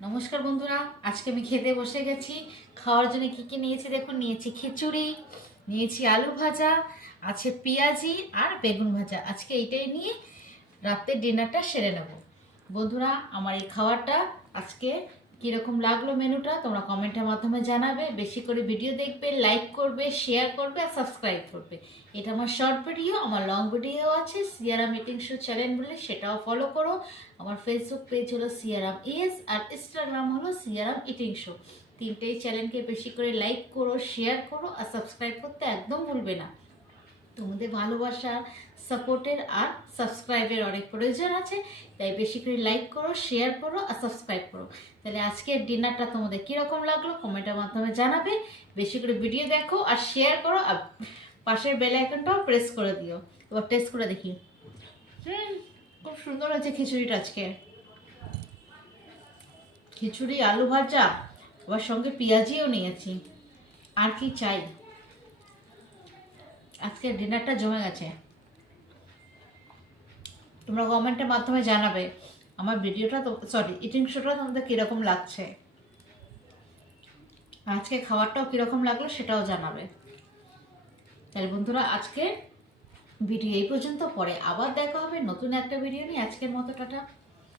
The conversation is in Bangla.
নমস্কার বন্ধুরা, আজকে আমি খেতে বসে গেছি। খাওয়ার জন্য কি কি নিয়েছি দেখুন। নিয়েছি খিচুড়ি, নিয়েছি আলু ভাজা, আছে পেঁয়াজি আর বেগুন ভাজা। আজকে এইটাই নিয়ে রাতের ডিনারটা সেরে নেব। বন্ধুরা, আমার এই খাবারটা আজকে কীরকম লাগলো মেনুটা তোমরা কমেন্টের মাধ্যমে জানাবে। বেশি করে ভিডিও দেখবে, লাইক করবে, শেয়ার করবে আর সাবস্ক্রাইব করবে। এটা আমার শর্ট ভিডিও, আমার লং ভিডিও আছে সিয়ারাম ইটিং শো চ্যানেল বলে, সেটাও ফলো করো। আমার ফেসবুক পেজ হলো সিয়ারাম ইস আর ইনস্টাগ্রাম হলো সিয়ারাম ইটিং শো। তিনটেই চ্যানেলকে বেশি করে লাইক করো, শেয়ার করো আর সাবস্ক্রাইব করতে একদম ভুলবে না। তোমাদের ভালোবাসা, সাপোর্টের আর সাবস্ক্রাইবের অনেক প্রয়োজন আছে, তাই বেশি করে লাইক করো, শেয়ার করো আর সাবস্ক্রাইব করো। তাহলে আজকের ডিনারটা তোমাদের কীরকম লাগলো কমেন্টের মাধ্যমে জানাবে। বেশি করে ভিডিও দেখো আর শেয়ার করো আর পাশের বেল আইকনটাও প্রেস করে দিও। এবার টেস্ট করে দেখি। খুব সুন্দর হয়েছে খিচুড়িটা আজকে। খিচুড়ি, আলু ভাজা, আবার সঙ্গে পেঁয়াজিও নিয়েছি। আর কি চাই, আজকের ডিনারটা জমে গেছে। তোমরা কমেন্টের মাধ্যমে জানাবে আমার ভিডিওটা ইটিং শোটা তোমাদের কীরকম লাগছে। আজকে খাবারটাও কীরকম লাগলো সেটাও জানাবে। তাহলে বন্ধুরা, আজকে ভিডিও এই পর্যন্ত, পরে আবার দেখা হবে নতুন একটা ভিডিও নিয়ে। আজকের মতো টাটা।